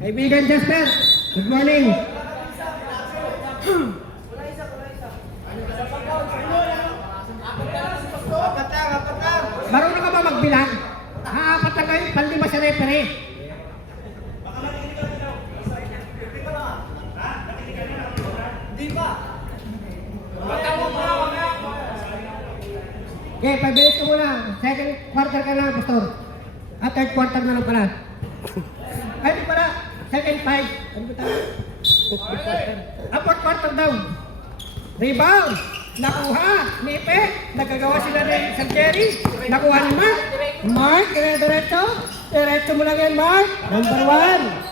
Kaibigan Jasper, good morning. Marunong ka ba magbilang? Apat na kayo, palima sa referee. Okay, 5 minutes ka muna. Second quarter ka na, Pastor. At third quarter na lang pala. Ay, di pala. Second 5. Ano ba tayo? Fourth quarter daw. Rebound. Nakuha. Nipe. Nagagawa sila ni Sir Jerry. Nakuha ni Mark. Mark, dire-diretso. Diretso mo lang yan, Mark. Number 1.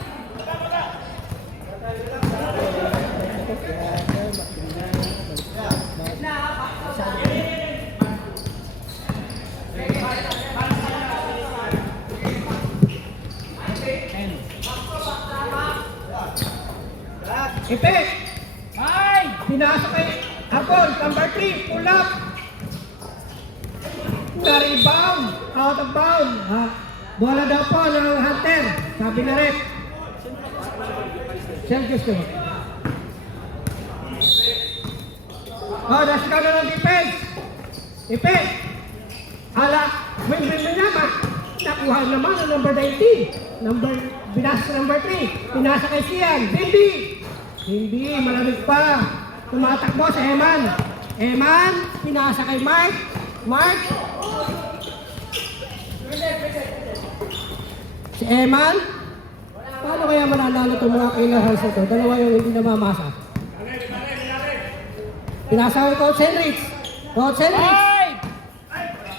Ipe! Ay! Pinasok kay Apol, number 3, pull up! Na-rebound! Out of bound! Bola daw po ng Hunter, sabi na rep. Selfish ko. Nasa ka na ng defense! Ipe! Hala, win-win na naman! Nakuha naman ang number 19. Binasa number 3. Pinasa kay Sian. Hindi, malamig pa. Tumatakbo si Eman. Eman, pinasa kay Mark. Mark. Si Eman. Paano kaya mananalo itong mga killer house na ito? Dalawa yung hindi namamasa. Pinasa kay Coach Henrich. Coach Henrich.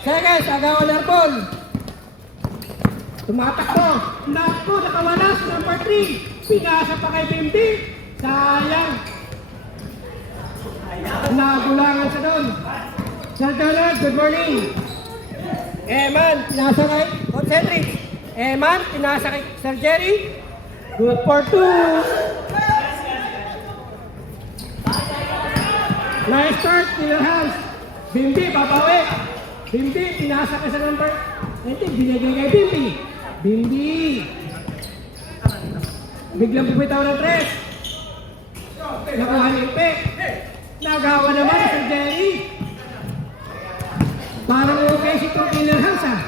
Seconds, agawan ng ball. Tumatakbo. Nakpo, nakawala si number 3. Pinasa pa kay Bimbi. Sayang. Nagulangan siya doon. Sir Donald, good morning. Eman, pinasa kay Coach Henry. Eman, pinasa kay Sir Jerry. Good for 2. Nice start, clear hands. Bimbi, babawi. Bimbi, pinasa kay sa number 19. Binigay kay Bimbi. Bimbi. Biglang bumitaw ng 3. Nakuha ni Ipe. Nagawa naman si Sir Jerry. Parang okay si itong killer house ah.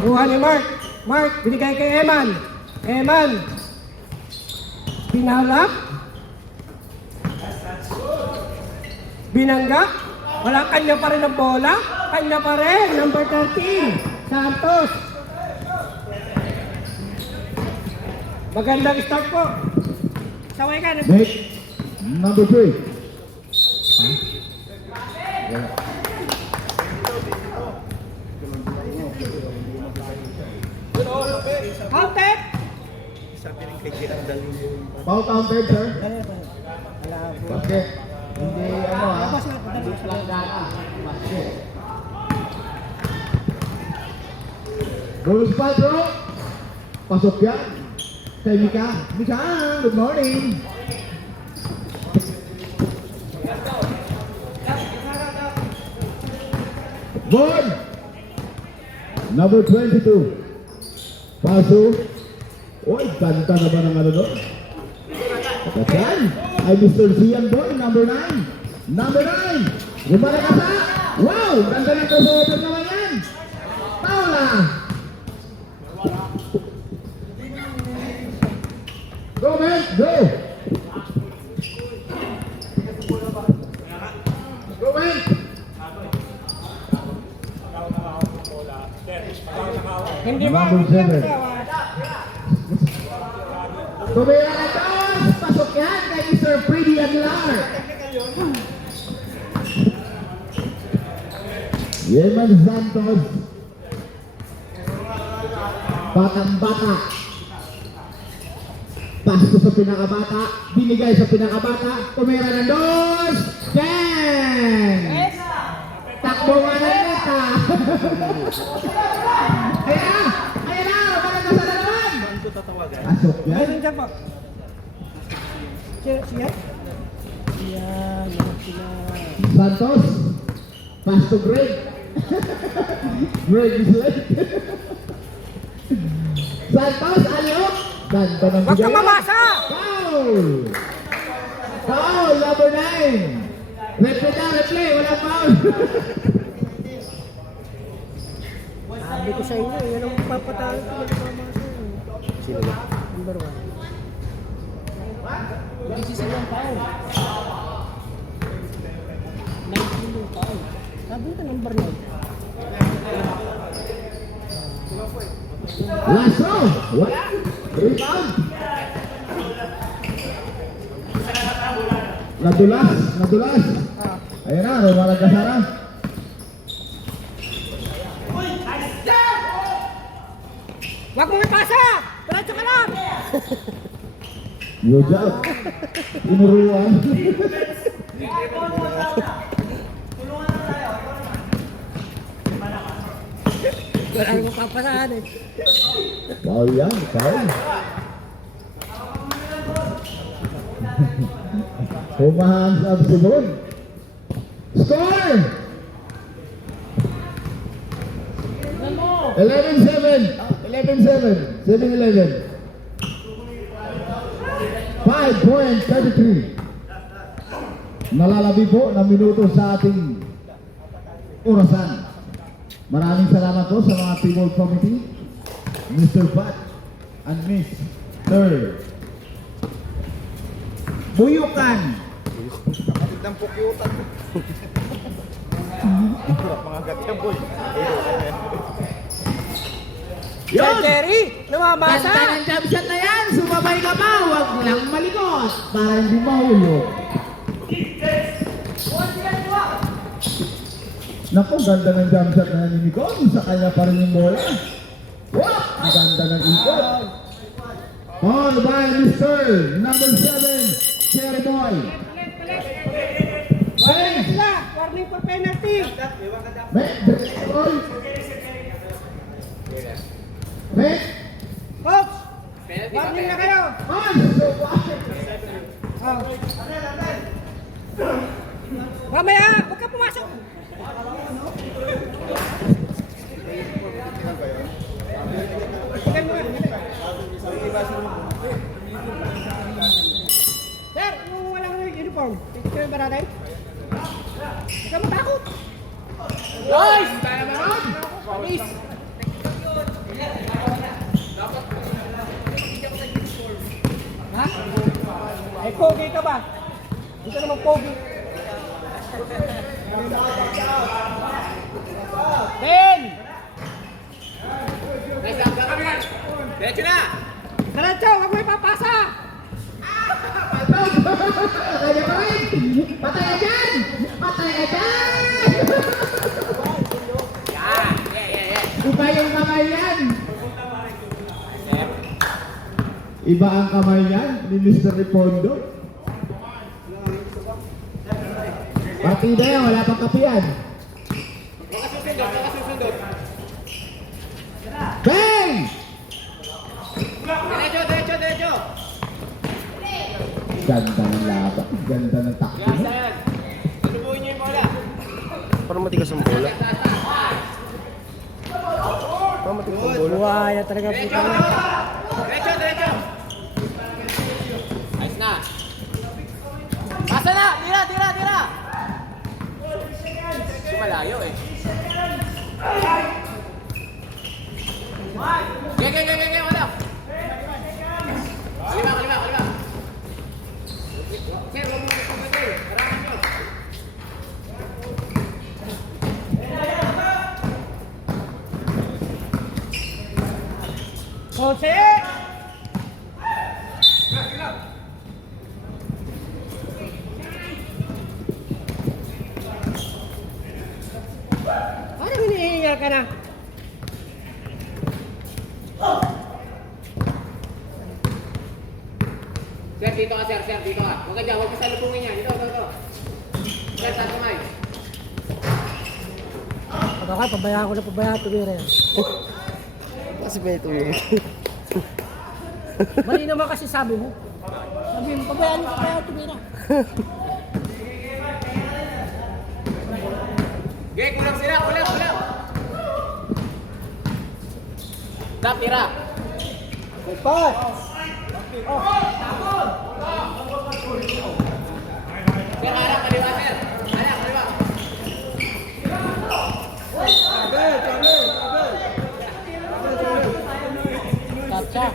Nakuha ni Mark. Mark, binigay kay Eman. Eman. Pinalap. Binangga. Walang kanya pa rin ang bola. Kanya pa rin. Number 13. Santos. Magandang start po. Saway ka. Next, number 3. Counted. Ball counted, sir. Basket. Hindi, hindi planggana. Basket. Rules by bro. Pasok yan. Kay Mika. Mika, good morning. Ball. Number 22. Paso. Uy, ganda naman ang ano doon. That's right. Ay Mr. Sian Boy, number 9. Number 9. Gumana ka sa. Wow, ganda ng crossover naman yan. Paula. Go, man! Go! Go, man! Hindi ba? Number 7. Tumira na ito! Pasok yan kay Mr. Freddy Aguilar. Yeman Santos. Batang-bata. Pasto sa pinakabata, binigay sa pinakabata, tumira ng dos, bang! Takbo nga ng meta! Ayan na! Mabalag na sa dalawan! Pasok yan? Ayun dyan po. Siya? Siya. Santos, pass to Greg. Greg is late. Santos, alok. Ganda ng Huwag kang bigay. mamasa! Foul! Foul, number 9. Replay, walang foul. Sabi ko sa inyo, yan ang papatalo ko ng mamasa. Sino ba? Number 1. Sabi ko number 9. Lasso! What? Rebound! Nadulas. Ayan na, Romara Casara. Huwag mo ipasa! Diretso ka lang! Yo, Jack. Inuruan. Wala mo papasahan eh. Foul yan, foul. Humahands up si Bon. Score! 11-7. 11-7. 7-11. 5.33. Nalalabi po na minuto sa ating orasan. Maraming salamat po sa mga Teamwork Committee, Mr. Pat and Miss Third. Buyukan. Kapatid ng pukyutan. Mga gatyan boy. Sir Jerry, namamasa! Kanta ng jump shot na yan. Sumabay ka pa. Huwag lang malikot. Para hindi mahulog. Naku, ganda ng jump shot na yan ni Nicole. Sa kanya pa rin yung bola. Wow! Ang ganda ng ikot. On by Mr. Number 7, Cherry Boy. Warning sila! Warning for penalty! Coach! Warning na kayo! Oh. Mamaya! Huwag ka pumasok! Tingnan mo nga. Sir, yung walang uniform, tingnan ba natin? Huwag ka matakot! Nice! Kaya mo ron? Nice! Ha? Ay, pogi ka ba? Hindi ka naman pogi. 10! Diretso na! Diretso, huwag mo ipapasa! Kaya pa rin! Patay ka dyan! Patay ka dyan! Iba yung kamay yan! Iba ang kamay yan ni Mr. Ripondo. Partida yan, wala pang kapiyan. Bang! Diretso! Ganda ng laban, ganda ng takbo. Tubuhin niyo yung bola. Parang matigas ang bola. Parang matigas ang bola. Buhaya talaga po tayo. Diretso! Ayos na! Pasa na! Tira! Malayo eh. Geng, wala. Kalima. Sir, huwag mo kapatid. Karangan yun. Jose! Parang hinihingal ka na. Sir, dito ka. Huwag ka dyan, huwag ka sa lubungin niya. Dito. Sir, taas kamay. Pag ako, pabayaan, tumira yan. Kasi may tumingin. Mali naman kasi sabi mo. Sabi mo, pabayaan, tumira. Geng, kulang sila. Stop, tira. Pass! Sir, harap, kaliwa, sir. Harap, kaliwa. Gotcha!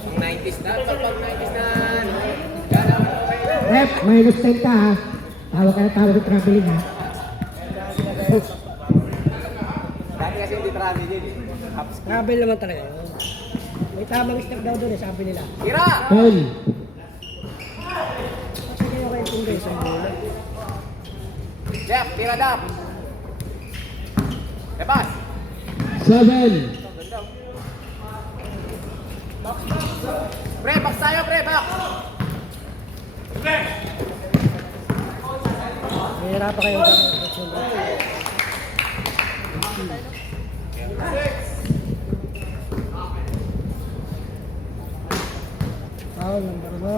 Pag 90s na, pag 90s na. Yan, okay. Ref, minus 10 ka ha. Tawag ng traveling ha. Dati kasi hindi travel yun eh. Travel naman talaga yun. May tamang step daw doon eh, sabi nila. Tira! 10, Sige ako yung tundo isang bola. Jeff, tira dap. Lepas. 7, Pre, box tayo, pre, box. Mahirapan kayo sa foul number 1.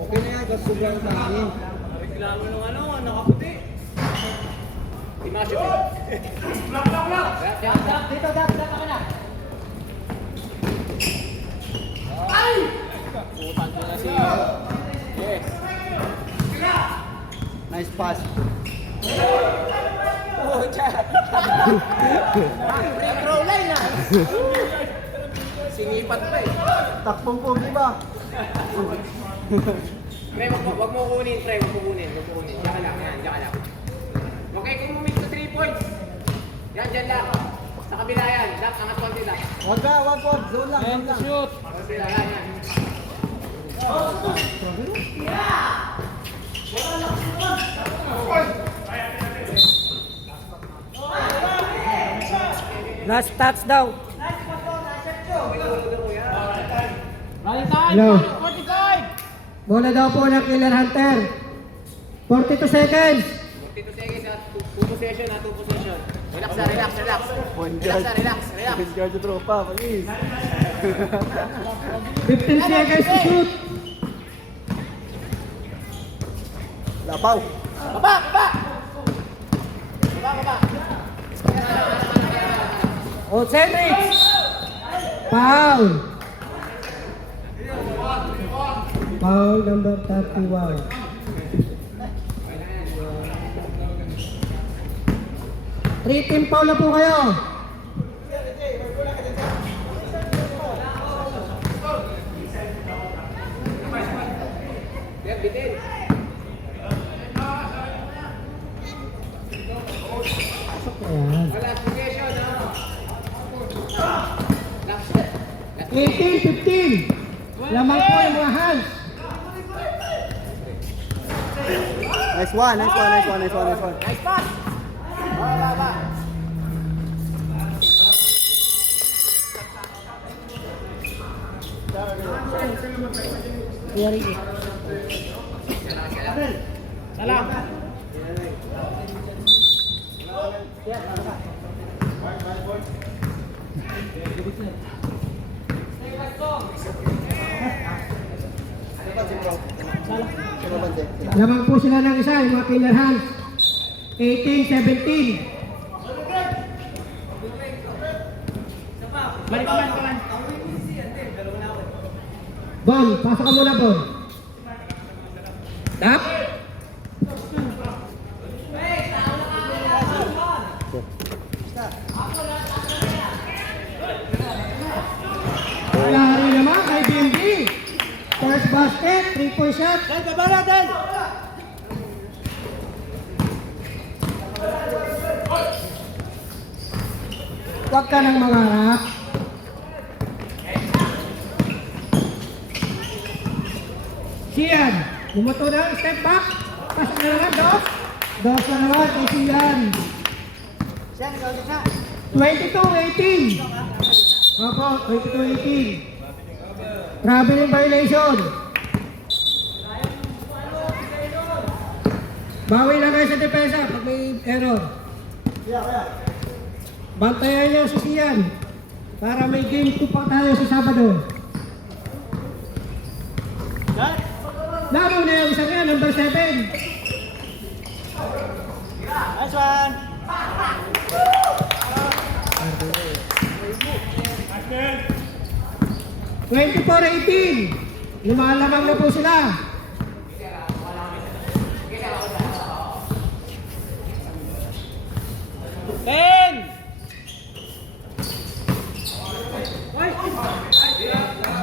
Okay na yan, kasi sobrang dami. Reklamo ng ano, nakaputi. Imasyo, pre. Dito, dap ka na. Putan ko na si... Yes. Nice pass. Oh, chat. Free throw line na. Singipat pa eh. Takbong po, di ba? Pre, wag mo kunin, pre. Wag mo kunin. Diyan ka lang, yan. Diyan ka lang. Okay, kung mumit to 3 points. Yan, dyan lang. Sa kabila yan. Dak, angat konti lang. Wag ka, wag. Zone lang, zone lang. Shoot. Konti lang, yan. Last touch daw. Hello. Bola daw po ng Killer Hunter. 42 seconds. 42 seconds at 2 possession at 2 possession. Relax na, relax. Relax na, relax. Guard yung tropa, please. 15 seconds to shoot. Lapaw. Baba! O, Cedric. Foul. Foul number 31. Three team foul na po kayo. Yan, bitin. Ayan. Wala, possession, ha? Last. 18, 15. Lamang po yung mga hands. Nice one. Nice pass! Baba. Salam. Lamang po sila ng isa, yung mga killer hands. 18, 17. Balik. Bon, pasok ka muna, Bon. Tap. Lari naman kay Bimbi. First basket, 3-point shot. Huwag ka nang mangarap. Sian, bumoto na, step back. Pasok na naman, dos. Dos na naman kay Sian. 22-18. Opo, 22-18. Traveling violation. Bawi lang kayo sa depensa pag may error. Bantayan niyo si Sian para may game 2 pa tayo sa Sabado. Laro na yung isang yan, number 7. Nice one! 24-18. Lumalamang na po sila. Ten!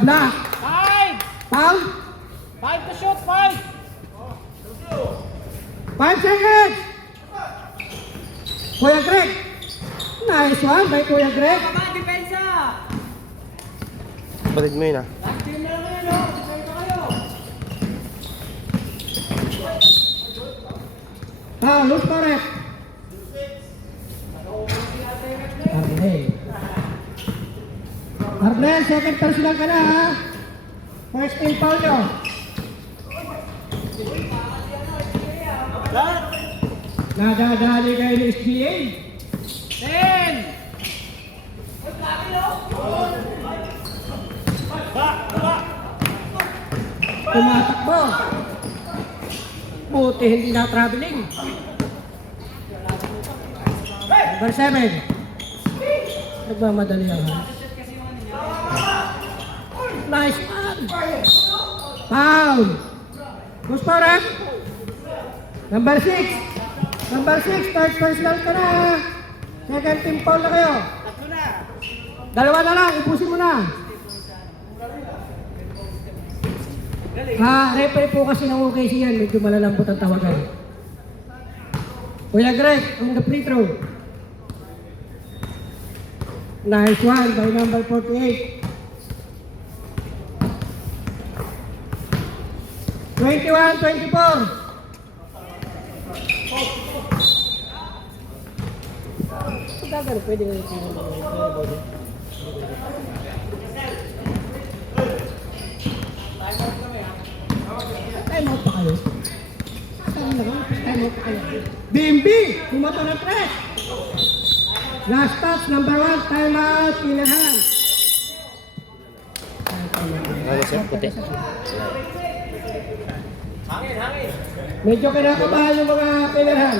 Black. Five! Foul. 5 to shoot, 5! 5 seconds. Kuya Greg. Nice one by Kuya Greg. Batid mo yun ah. Look correct. Arnel, second personal ka na ha. First team foul nyo. Nadadali kayo ng SGA. 10! Tumatakbo. Buti hindi na traveling. Number 7. Nagmamadali ang Hans. Nice one. Foul. Who's for it? Number 6. Number 6. Third personal ka na. Second team foul na kayo. Dalawa na lang. Ubusin mo na. Referee po kasi ng OKC yan. Medyo malalambot ang tawagan. Kuya Greg, on the free throw. Nice one by number 48. 21-24. Gagano, pwede nga yung time out pa kayo. Time out pa kayo. Bimbi! Pumato ng press! Last touch, number 1, time out, Pinahan. Ano sir? Puti. Medyo kinakabahan yung mga Pinahan.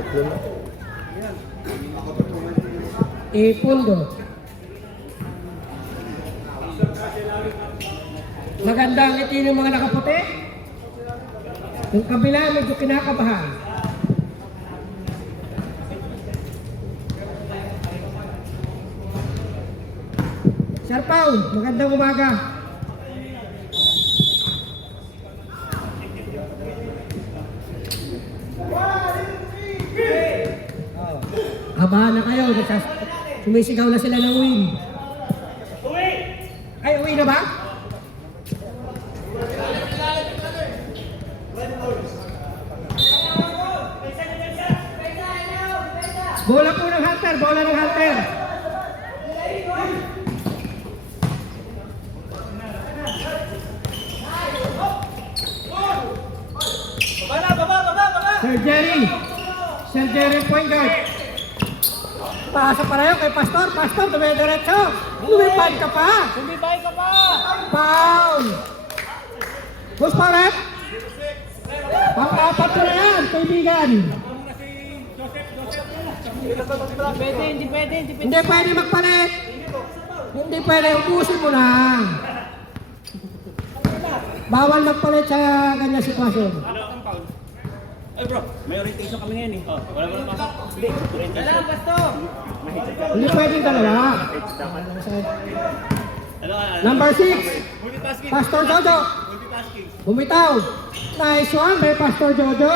Tatlo na. Ipundo. Maganda ang ngiti ng mga nakaputi. Yung kabila medyo kinakabahan. Sir Paul, magandang umaga. Abahan na kayo. Sumisigaw na sila ng win. Ay, uwi na ba? Bola po ng Hunter, bola ng Hunter. Sir Jerry point guard. Pasa pa rin kay Pastor. Pastor, dumidiretso. Lumipad ka pa. Bumibay ka pa! Foul. Who's for it? Pang-apat na yan, kaibigan. Pwede, hindi pwede, hindi pwede. Hindi pwede magpalit. Hindi pwede, ubusin mo na. Bawal magpalit sa ganyan sitwasyon. Ay bro, may orientation kami ngayon eh. Oh, wala pasok. Sige, orientation. Wala, basto! Hindi pwedeng dalawa. Number 6, Pastor Jojo. Bumitaw. Nice one by Pastor Jojo.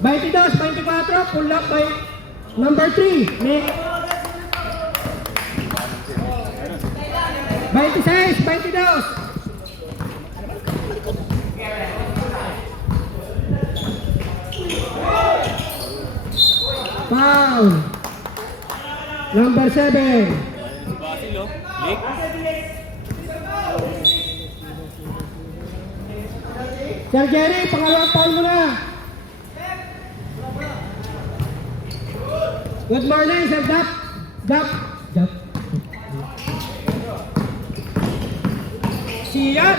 22-24, pull up by number 3, Nick. 26-22. Foul. Number 7. Basil oh. Nick. Sir Jerry, pangalawang foul mo na. Good morning, Sir Jap. Jap. Jap. Siyan.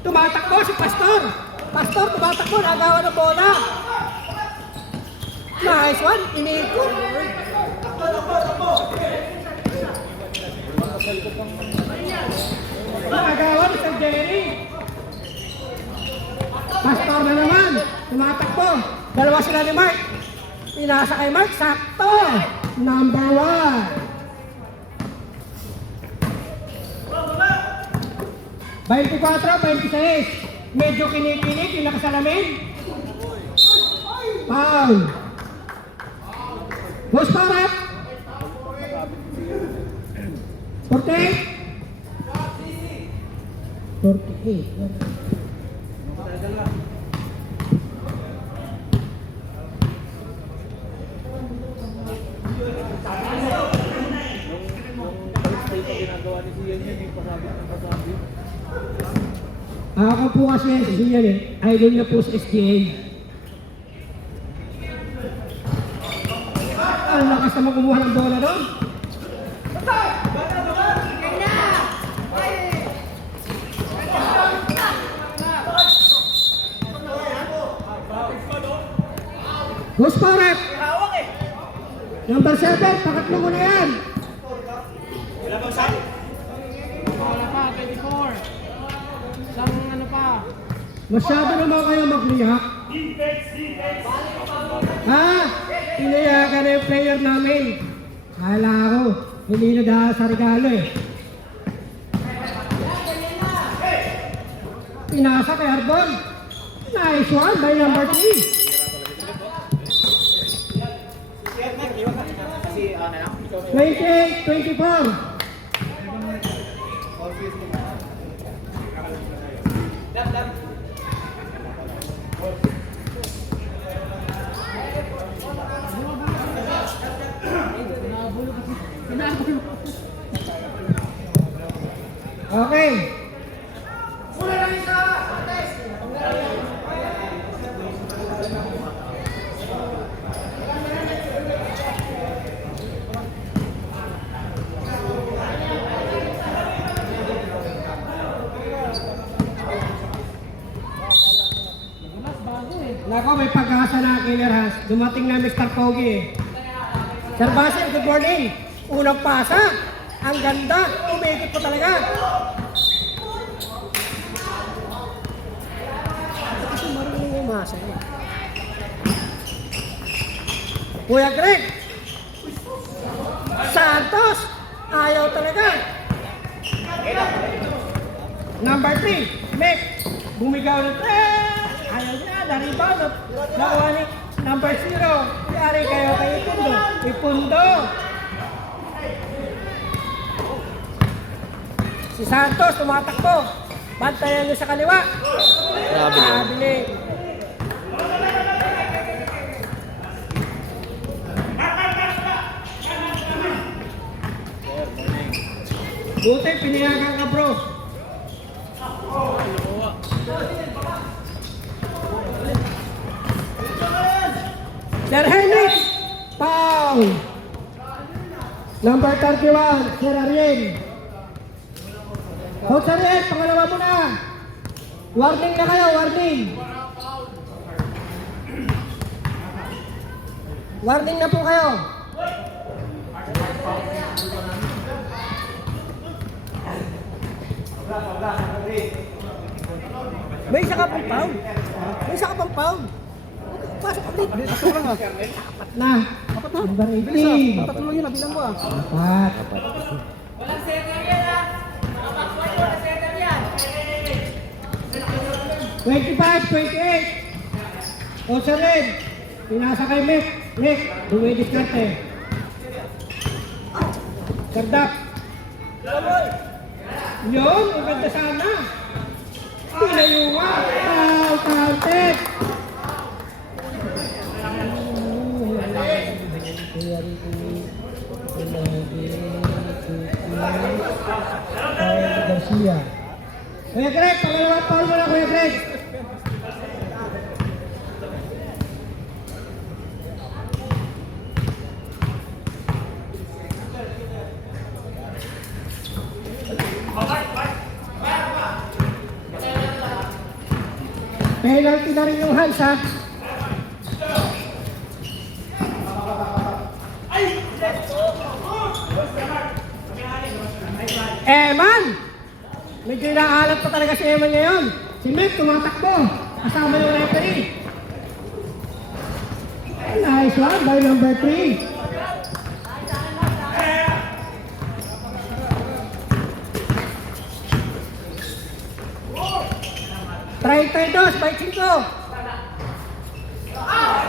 Tumatakbo si Pastor. Pastor, tumatakbo. Nagawa ng bola. Nice one. Inikot. Nagawa ni Sir Jerry. Pastor na naman. Tumatakbo. Dalawa sila ni Mark. Pinasa kay Mark. Sakto. Number 1. 24-26. Medyo kinikinig yung nakasalamin. Foul. Post parap. 48. 48. Ako po kasi si Sian idol niya po sa SGA. Ang lakas naman kumuha ng bola doon. Post parap. Number 7, pakatlo ko na yan. Wala pa, 24. Isang ano pa. Masyado naman kayo mag-react. Ha? Pinayagan na yung player namin. Kala ko, hindi na dahil sa regalo eh. Pinasa kay Arbon. Nice one by number 3. Kasi ano lang. 28-24. Okay. Nako, may pag-asa na, Killer Hans. Dumating na Mr. Pogi. Sir Basil, good morning. Unang pasa. Ang ganda. Umikot po talaga. Kasi marunong umasa eh. Kuya Greg. Santos. Ayaw talaga. Number 3. Mick. Bumigaw ng 3. Ayaw niya, na-rebound. Nakuha ni number 0. Yari kayo kay Ipundo. Ipundo. Si Santos, tumatakbo. Bantayan niyo sa kaliwa. Nabiling. Buti, pinayagan ka bro. Sir Henrik, foul. Number 31, Sir Ariel. Coach Ariel, pangalawa mo na. Warning na kayo, warning. Warning na po kayo. May isa ka pang foul. May isa ka pang foul. Pasok ulit. Apat na. Number 18. Tatlo yun, nabilang ko ah. Apat. Walang center yan ha. Nakapakwan ko na center yan. 25-28. Osa rin. Pinasa kay Mick. Mick, dumidiskarte. Sardak. Yun, ang ganda sana. Pinayuwa. Foul, counted. Garcia. Kuya Greg, pangalawang foul mo na, Kuya Greg. Penalty na rin yung hands ha. Eman! Medyo inaalat pa talaga si Eman ngayon. Si Mick tumatakbo. Kasama yung referee. Nice one by number 3. Dos by 5.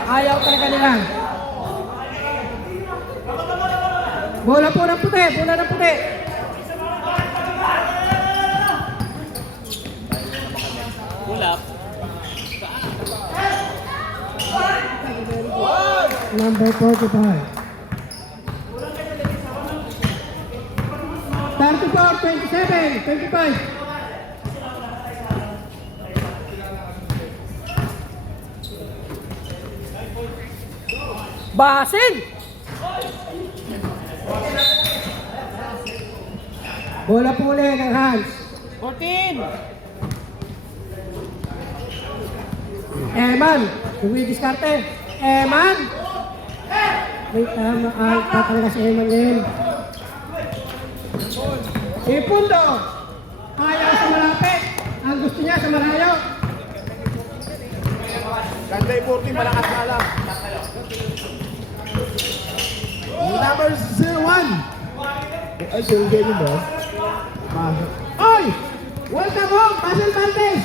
Ayaw talaga nila. Bola po ng puti, bola ng puti. Ulap. Number 45. 34, 27, 25. Basin! Bola po ulit ng Hans. 14! Eman, dumidiskarte. Eman! May tama pa talaga si Eman ngayon. Ipundo! Ayaw sa malapit. Ang gusto niya sa malayo. Ganda yung 14, malakas na alam. Number 01. Ay, sure game mo. Oy! Welcome home, Basil Martes!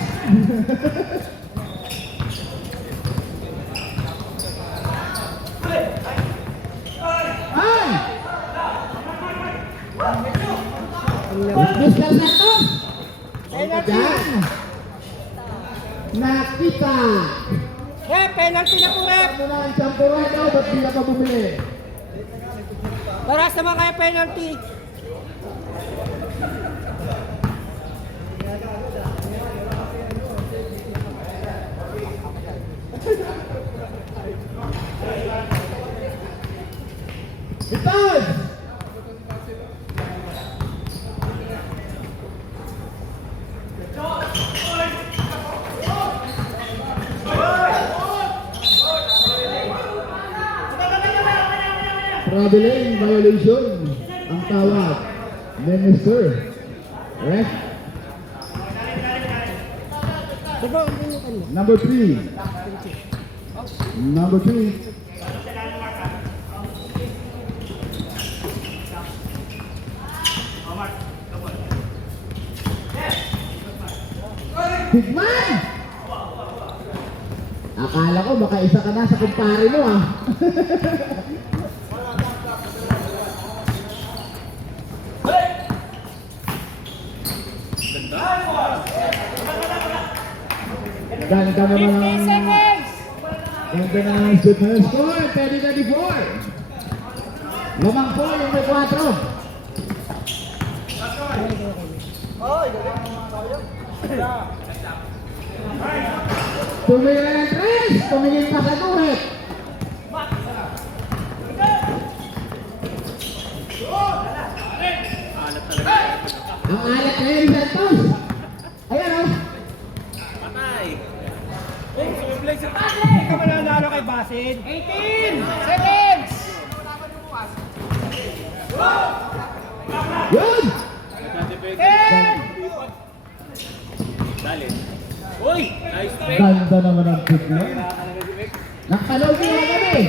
Ay! Mr. Santos! Penalty. Nakita. Penalty na po, rep! Ano na ang champuran daw? Ba't di na ka bumili? Para sa mga penalty. Bitan! Traveling violation ang tawag. Minister. Ref. Number 3. Number 3. Bigman! Akala ko baka isa ka na sa kumpare mo ah. Ganda naman ang... Ganda na ang shoot na score. 30-34. Lamang po yung may 4. Tumingin na ng 3. Tumingin pa sa tuhet. Ang alat na yun, Santos. Ayan o. Patay! Hindi ka mananalo kay Basin. 18 seconds! Yun! Dali. Uy! Nice pick! Ganda naman ang kick na yun. Nakalaw din na kami.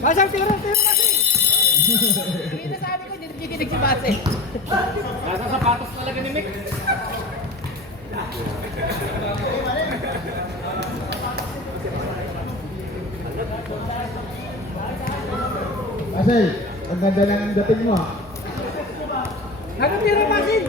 Basin, tiro, Basin. Hindi na sabi ko, hindi nakikinig si Base. Nasa sapatos talaga ni Mick. Marcel, ang ganda ng dating mo ah. Ano tiro, Basin?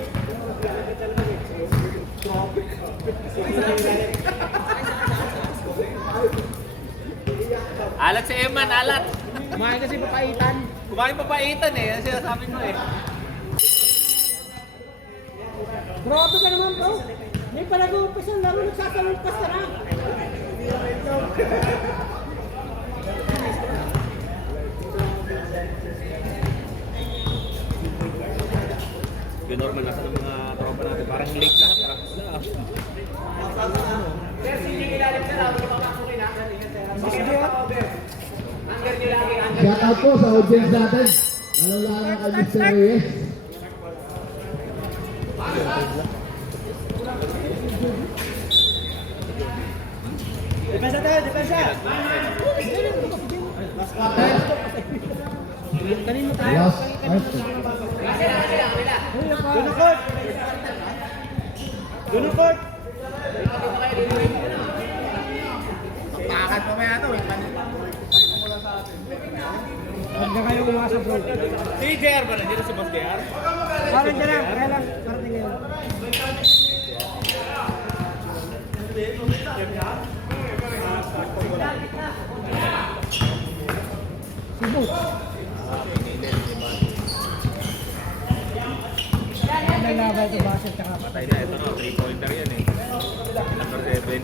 Alat si Eman, alat! Kumain kasi papaitan. Kumain papaitan eh, ang sinasabi ko eh. Grabe ka naman, bro. May panag-uumpis ang laro, nagsasalunpas ka na. Yung normal nasa ng mga tropa natin, parang late lahat. Parang wala. po sa audience natin. Lalo-lalo kay Mr. Reyes. Depensa tayo, depensa! Kanino tayo? Last quarter. Gunukot! Gunukot! Pakat pa maya ito eh. Huwag na kayo umasap bro. Si JR ba? Nandito si Boss JR? Parang dyan lang, kaya lang. Parating ngayon. Si Boots. Nalaban ito Basel tsaka Patay na. Ito no, 3-pointer yan eh. Number 7.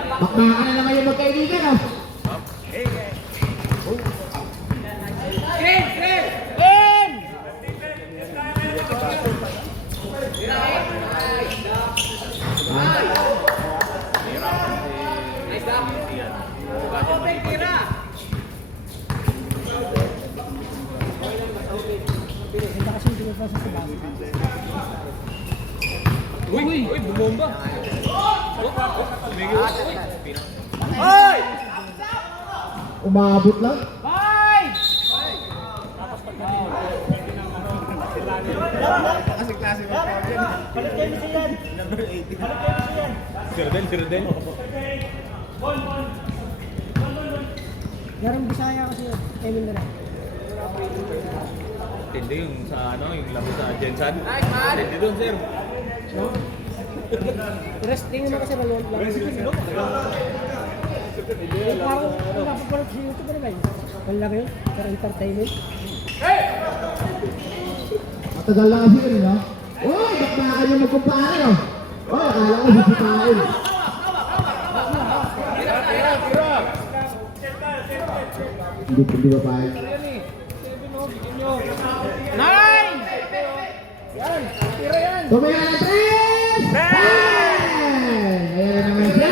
Bakbakan na naman yung magkaibigan, oh. Nice lang. Open, tira. Hindi kasi pinipasa sa Basel. Uy! Bumomba! Umabot lang. Sirdel. Yarang Bisaya kasi yun. Emil na lang. Tindi yung sa ano, yung laro sa Jensan. Nice, man. Tindi doon, sir. Wrestling naman kasi nalawag lang. Parang napapanood sa YouTube na ba yun? Ang laki yun, para entertainment. Matagal lang kasi yun, no? Uy, bakbakan yung magkumpare, oh. Uy, akala ko sisipain. Hindi ba pa yun? Tumira na tres! Bang! Ayan na naman siya.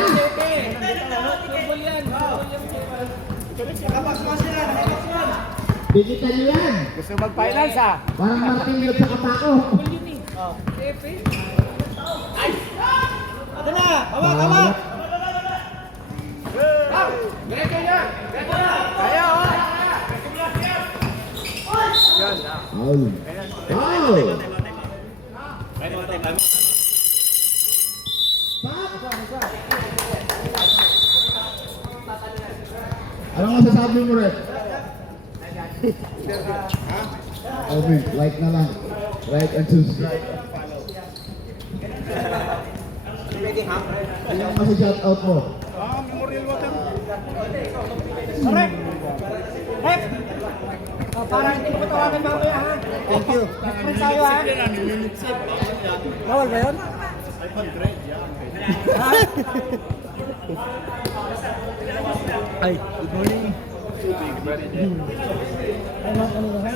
Digital yan. Gusto mag-finals ha? Parang Martin Lod sa kapako. Ito na! Hawak! Diretso niya! Kaya oh! Foul. Foul. Anong masasabi mo, Red? Okay, like na lang. Like and subscribe. Ano ang masa-shout out mo? Correct! Rep! Oh, para hindi mo tawagan mamaya ha. Thank you. Next month tayo ha. Bawal ba yun? Ha? Ay, good morning. Ay, mga ano na ha?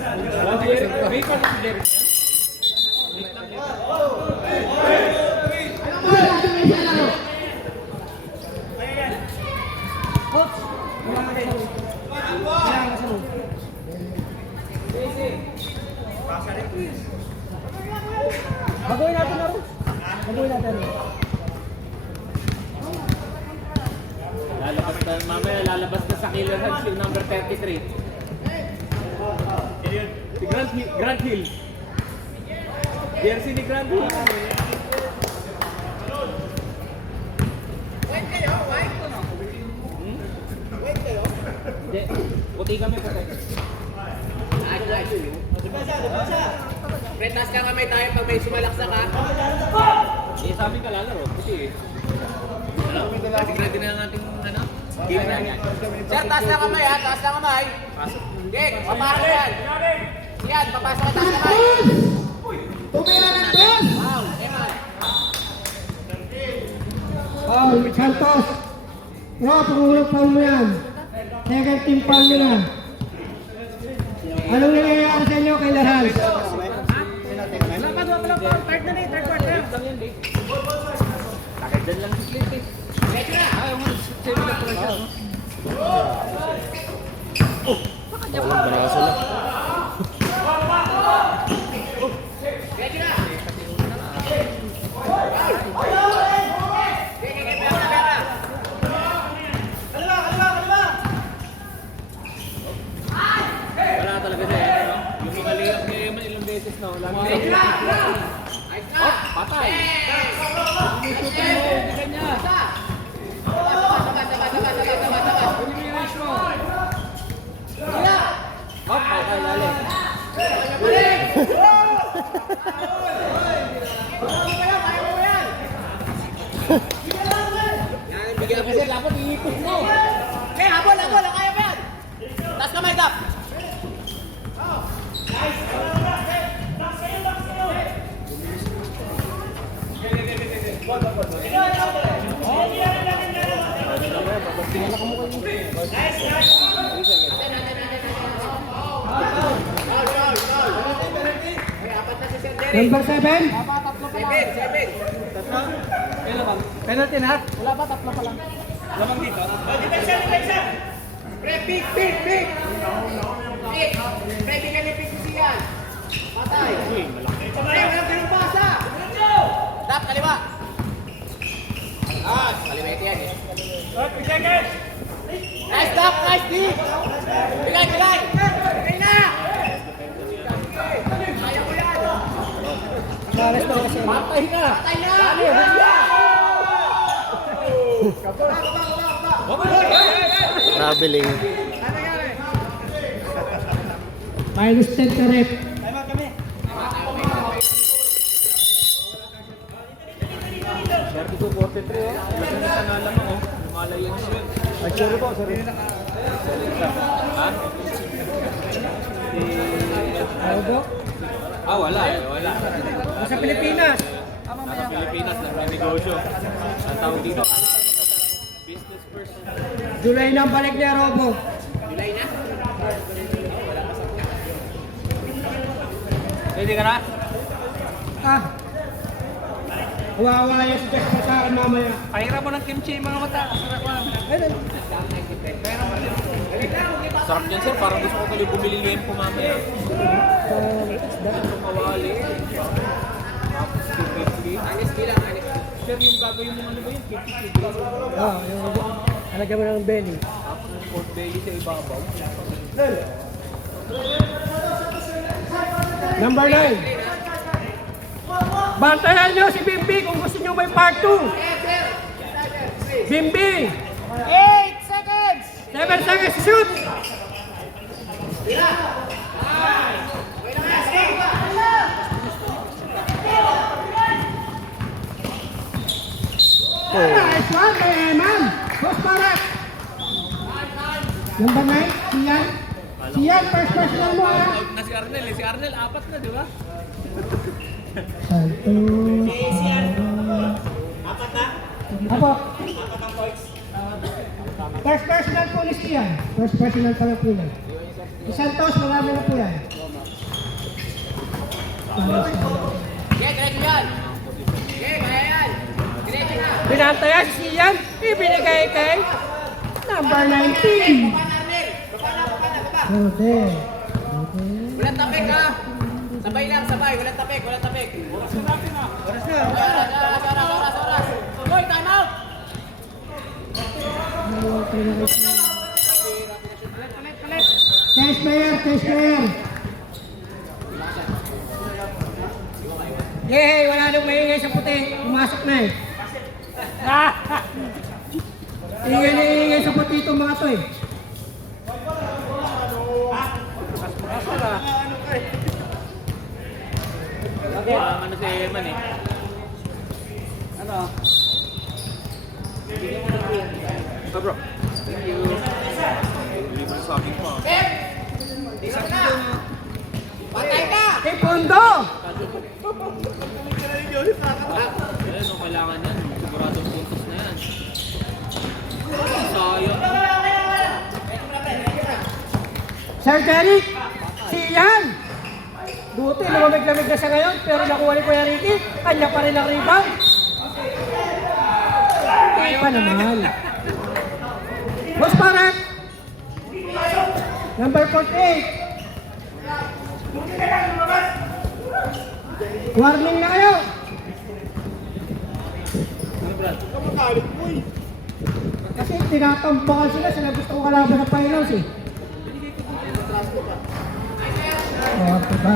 Coach, wala ka sa loob. Wala ka sa loob. Baguhin natin na rin. Baguhin natin. Lalabas na sa Killer Hands yung number 33. Si Grant Hill. Jersey ni Grant Hill. Wait kayo? White ko no? Wait kayo? Hindi. Puti kami puti. Fred, taas ka kamay tayo pag may sumalaksak ha. Eh, sabi ka lalaro. Puti eh. Ready na lang ating ano? Game na yan. Sir, taas na kamay ha. Taas na kamay. Gek, papasok yan. Yan, papasok ka taas na kamay. Tumira ng tres! Wow, Eman. Foul, Santos. Bro, pangulong foul mo yan. Second team foul mo na. Anong nangyayari sa inyo kay Lahal? Third na rin, third quarter. Takay dyan lang si Clint eh. Ready na. Ayaw mo, 7 na pala siya. Walang banaso na. Wala talaga na yan, no? Yung mga layup ni Eman ilang beses na, lagi na. Oh, patay. Umisutin mo, hindi kanya. Pinimiris mo. Oh, patay lalo. Yan, bigyan mo. Kasi dapat iikot mo. Okay, habol. Kaya mo yan. Taas kamay, Gap. Number 7. Penalty na. Lamang dito. Big! Bigyan ni Big siyan. Patay. Walang pinupasa. Tap, kaliwa. Kaliwa ito yan eh. Nice tap, nice D. Bigay na. Ayaw mo yan. Malas na kasi. Patay na. Traveling. Minus 10 ka rep. Time out kami. Sherky 243 oh. Lagi na sa nalamang oh. Lumalayan siya. Sorry po, sorry. Ha? Aldo? Wala. Sa Pilipinas. Nasa Pilipinas, nagre-negosyo. Ang tawag dito, business person. July na ang balik niya, Robo. July na? Ready ka na? Kawawa yung stress pa sa akin mamaya. Pahira mo ng kimchi mga mata. Sarap yan sir, parang gusto ko tuloy bumili lempo mamaya. Mawali. Anis bilang. Sir, yung gagawin mo ano ba yun? Yung alagyan mo ng belly. Tapos yung pork belly sa ibabaw. Number 9. Bantayan nyo si Bimbi kung gusto nyo may part 2. Bimbi. 8 seconds! 7 seconds shoot. Nice one, man. Boss Parek. Number 9, Sian. Sian, first personal mo ha. Na si Arnel eh. Si Arnel, 4 na, di ba? Santos. Apo. First personal po ni Sian. First personal pa lang po yan. Si Santos, marami na po yan. Diretso yan. Kaya yan. Diretso na. Binantaya si Sian, ibinigay kay number 19. Okay. Walang tapik ha. Sabay lang, sabay. Walang tapik. Oras na. Boy, time out. Case player. Yay, wala nang maingay sa puti. Pumasok na eh. Ingay sa puti itong mga to eh. Walang ano si Eman eh. Ano? Bro. Thank you. Hindi mo sabi ko ah. Patay ka! Kay Pondo! Ayun, no, kailangan yan. Siguradong puntos na yan. Sayang. Sir Derek, Sian! Buti, lumamig-lamig na siya ngayon, pero nakuha ni Kuya Ricky, kanya pa rin ang rebound. Hindi pa naman. Boss Parek! Number 48. Warning na kayo. Kasi tinatambakan sila gusto ko kalaban sa finals eh. Oh, diba?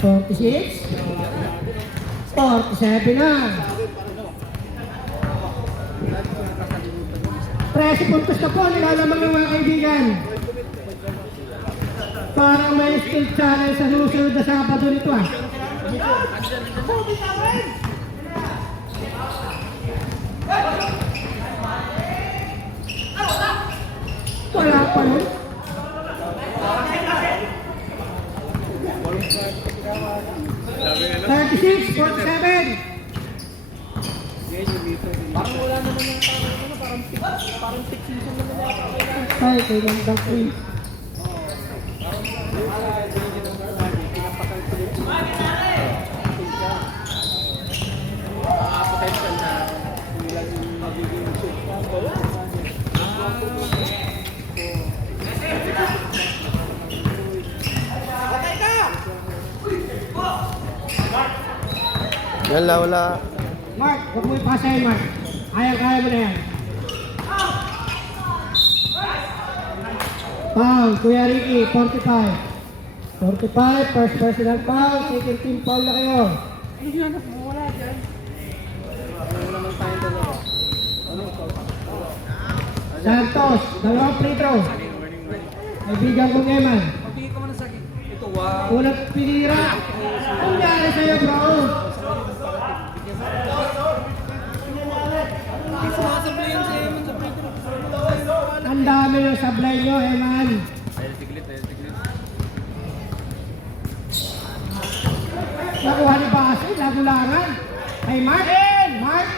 46, 47 na. 13 puntos na po, nilalamang ng mga kaibigan. Parang may skill challenge sa susunod na Sabado nito ah. Wala pa rin. 36, 47. Parang wala naman yung parang peak season naman yata. Ay, kailan daw po eh. Potential na ilan yung magiging shoot. Wala. Mark, huwag mo ipasa yan, Mark. Kaya mo na yan. Foul, Kuya Ricky, 45. 45, first personal foul, second team foul na kayo. Santos, dalawang free throw. Kaibigan kong Eman. Unang pinira. Ang nangyari sa'yo, bro? Ang dami ng sablay nyo, Eman. Nakuha ni Basi, lagulangan. Kay Mark. Mark.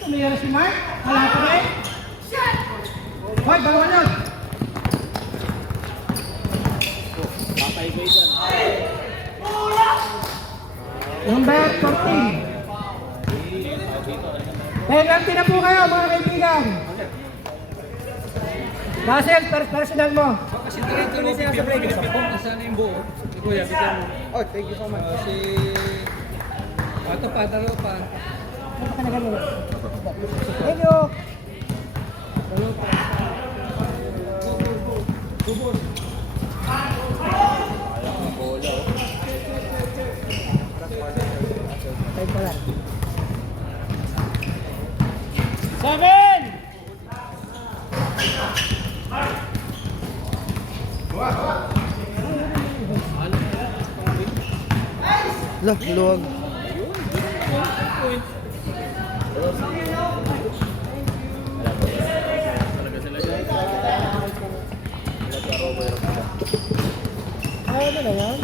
Tumira si Mark. Wala pa rin. Hoy, bagawa nyo. Number 14. Penalty na po kayo, mga kaibigan. Basel, personal mo. Kasi direkto na siya sa break. Nasaan yung buo? Kuya, bigyan mo. Oh, thank you so much. Si... Ito pa, dalawa pa. Ano ka na gano'n? Thank you. Time pala. 7! Lah, luwag. Kaya mo na yan?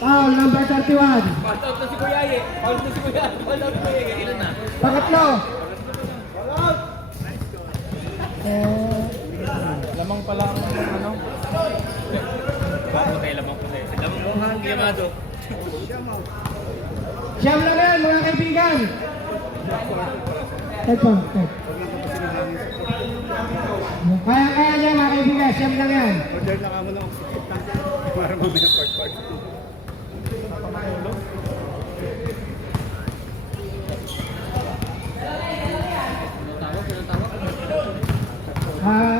Foul number 31. Out na si Kuya Ye. Out na si Kuya. Out na si Kuya Ye. Ilan na? Pangatlo. Lamang pala ang ano. sigurado. Siyam lang yan, mga kaibigan. Ito. Kaya niya, mga kaibigan. Siyam lang yan. Order na kamo ng para mamaya part.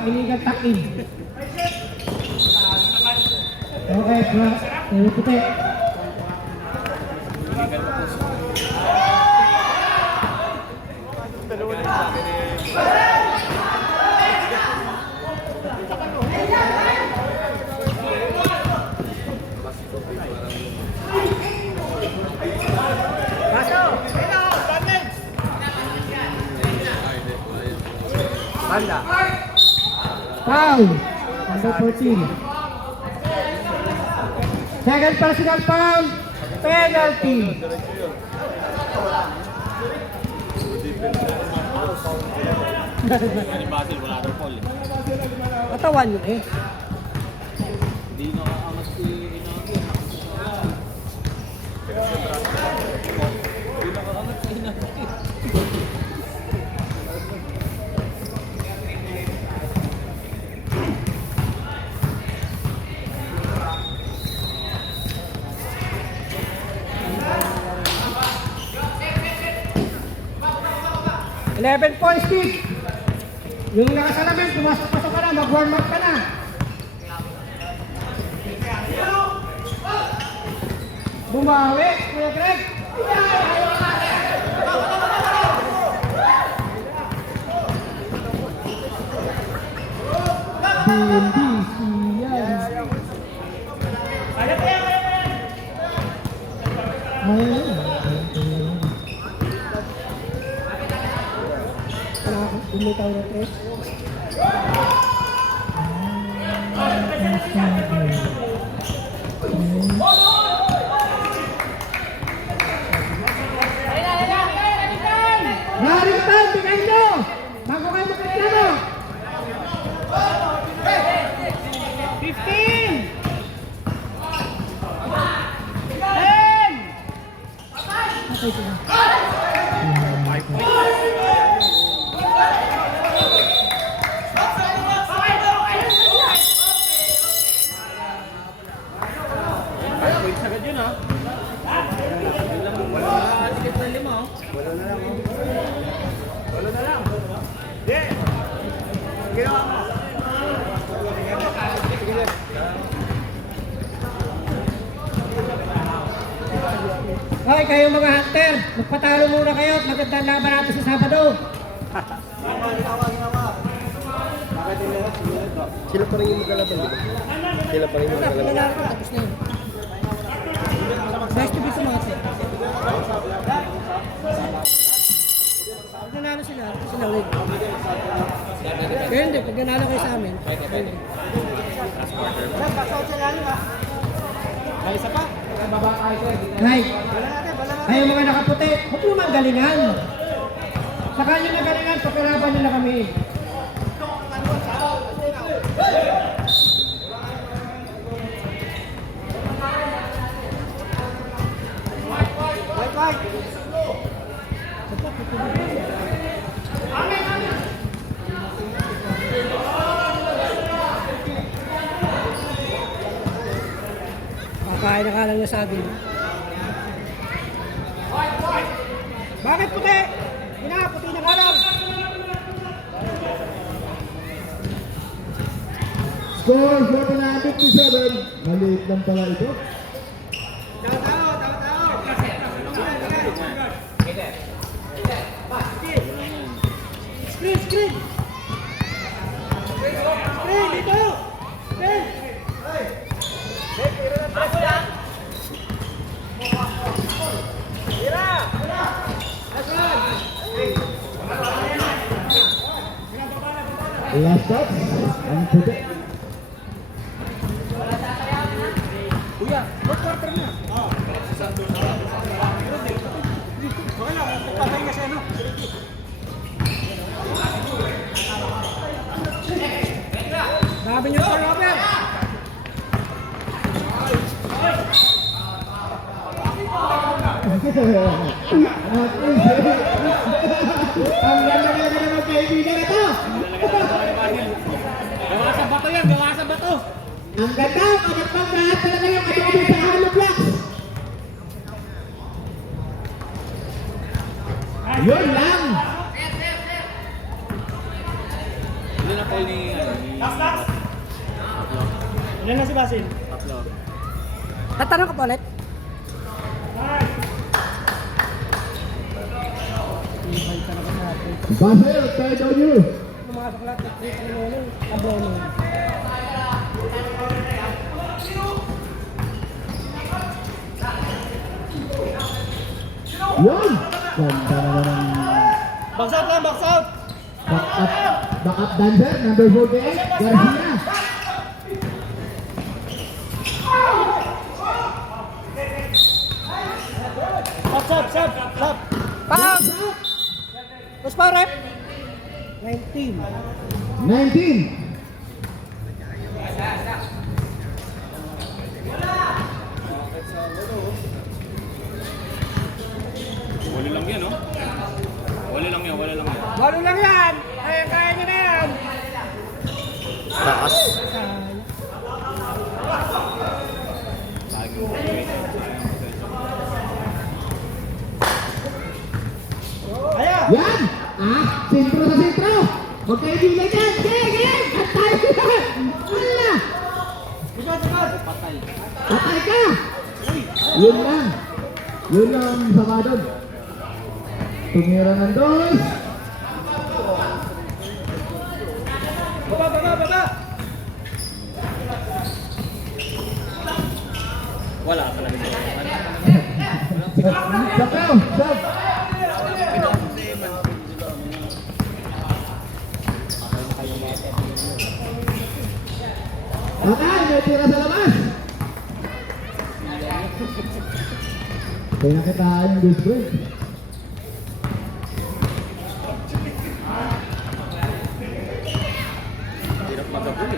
Illegal tuck-in. Okay, puti. Foul. Number 14. Second personal foul. Penalty. Ni Basil, wala daw call eh. Katawan yun eh. Hindi nakaangat si Inaki. Hindi nakaangat si Inaki. Eleven points kick. Yung nakasalamin, pumasok-pasok ka na, mag-warm up ka na. Bumawi, Kuya Greg. Hindi siya. Lumitaw na tres. Narito, bigay nyo! Bago kayo magkaklaro! 15! 5 points agad yun ah. Wala na tikit na 5 oh. Wala na lang. Wala na lang. Ginawa mo. Okay, kayo mga hunter, magpatalo muna kayo at magandang laban natin sa Sabado. Sila pa rin yung magkalaban, di ba? Sila pa rin yung magkalaban. Tapos na yun. Best to be sa mga set. Pag nanalo sila ulit. Kaya hindi, pag nanalo kayo sa amin, hindi. Right. Kayo mga nakaputi, huwag mo magalingan. Sa kanya nagalingan, pagkalaban nila kami. Kakain na ka lang niya sa akin. Bakit puti? Puti na ka lang. Score 49-57. Maliit lang pala ito. Screen! Screen, dito! Screen! Last touch. Ang puti. Sabi niyo sa Robert! Ang ganda nga ng mga kaibigan na to. Gawa sa bato yan, gawa sa bato. Ang ganda, kapag lahat talaga yung katuloy sa hollow blocks. Yun lang. Hindi na call ni... Ilan na si Basil? Tatlo. Tatanong ka pa ulit? Basil, third on you. Mga saklat, abono. Yun. Ganda naman ang Box out lang, box out! backup dancer, number 48, Garcia. Stop! Pang! Tapos pa, rep? 19. 19. Wala lang yan, no? Wala lang yan, wala lang yan. Walo lang yan! Kaya nyo na yan! Taas. Kaya! Yan! Sentro sa sentro! Magkaibigan yan! Sige! At tayo yan! Wala! Patay ka! Yun lang! Yun lang ang sama doon. Tumira ng dos! Baba! Wala ka lang. Sakaw! Sab! Okay, may tira sa labas! Kaya nakitaan yung disc break. Hirap magabuli.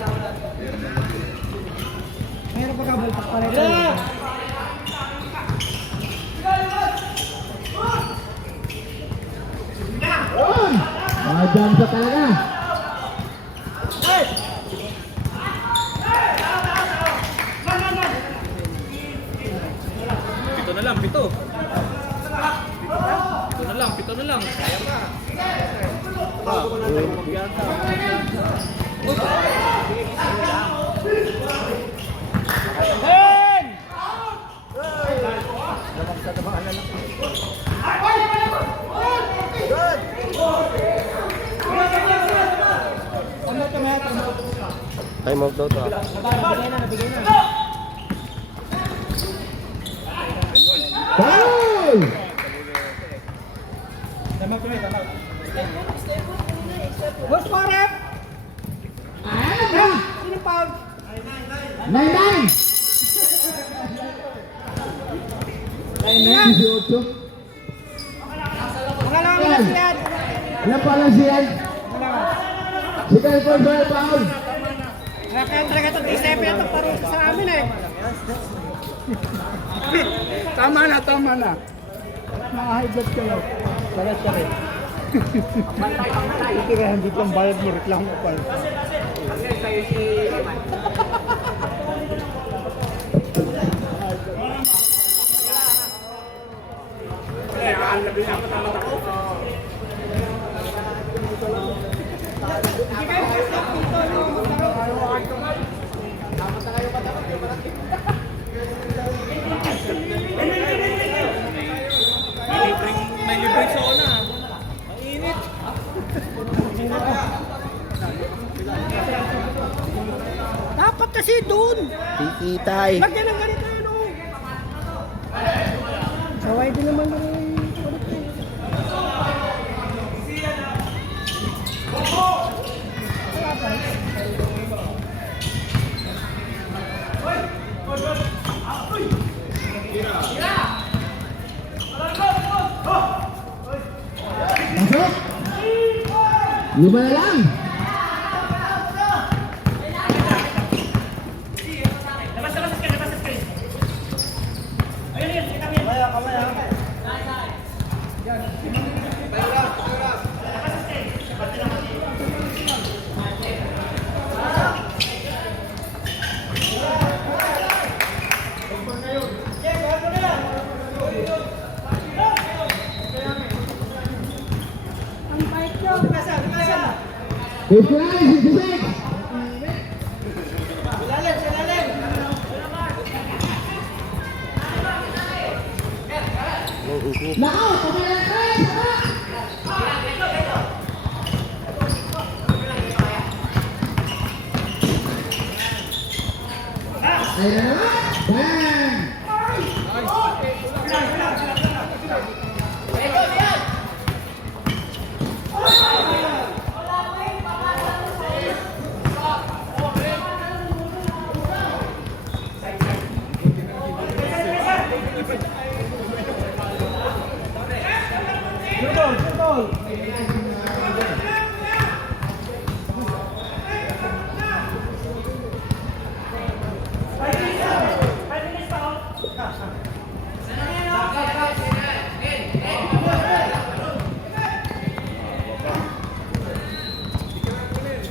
Mayroon pa kabultak pa rin. Yeah! Yun! Jump sa talaga! Pito na lang, pito. Pito na lang. Kaya pa. Ten! Time out daw to. Foul! Boss pa, rep! Ayan na! Sino foul? 9-9! 18. Pangalawang ilas yan! Ilan pa lang siyan? Si Calvin Joel Paul. Kaya talaga itong D7 na itong parusa sa amin eh. Tama na. Mga high blood kayo. Salat ka rin. Itirahan dito ang bayad mo, reklamo pa. May libreng sona. Mainit. Dapat kasi doon. Tititay. Lagyan ng ganito yun oh. Saway din naman ng Pasok! 5 na lang! Dipesa, dipesa. 59, 66. Silalim, silalim. Nako, pamalang tres. Ayun na naman. Bang! Judol, judol.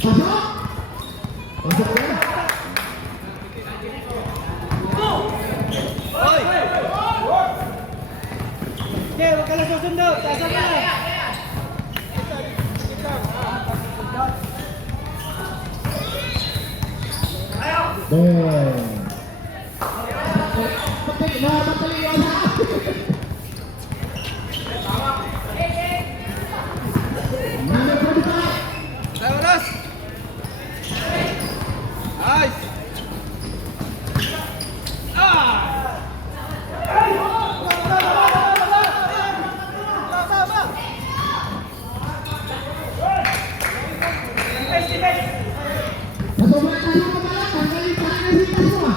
Pasok! Pasok na. Okay, huwag ka lang susundo. Tasa ka na. Bang! Napataliwa na. Number 45. Pasok na tayo ka pala. Tanggalin pa rin si Pasok.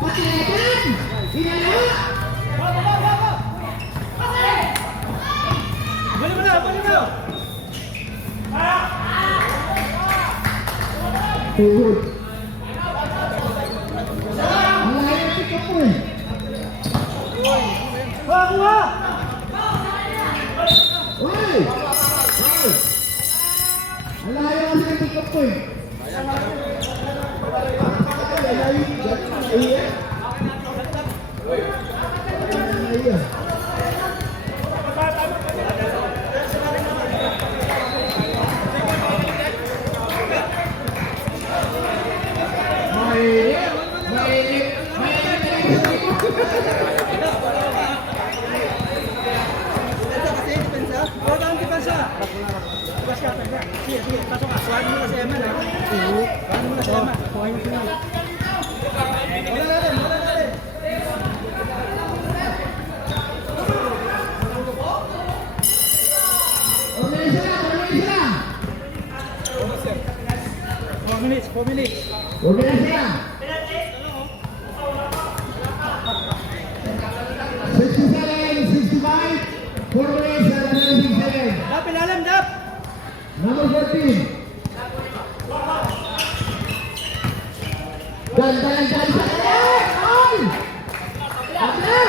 Patilekan! Inalawa! Balik mo na, balik mo. Tuhod. Malayo ang pick-up mo eh. Kuha, kuha. Uy! Uy! Malayo kasi ang pick-up mo eh. Iya. Iya. Huwag kang dipesa. Dipes ka, taga. Sige, sige, pasok ka. Kuhain mo na si Eman, ha? Kuhain mo na si Eman. Kuhain mo na. Wala natin, wala natin. Organisa na, organisa na. 4 minutes, 4 minutes. Organisa na. 67, 65, 48, 67. Dap, ilalim, dap. Number 14. Ganda ng ganda. Ay! Ganda!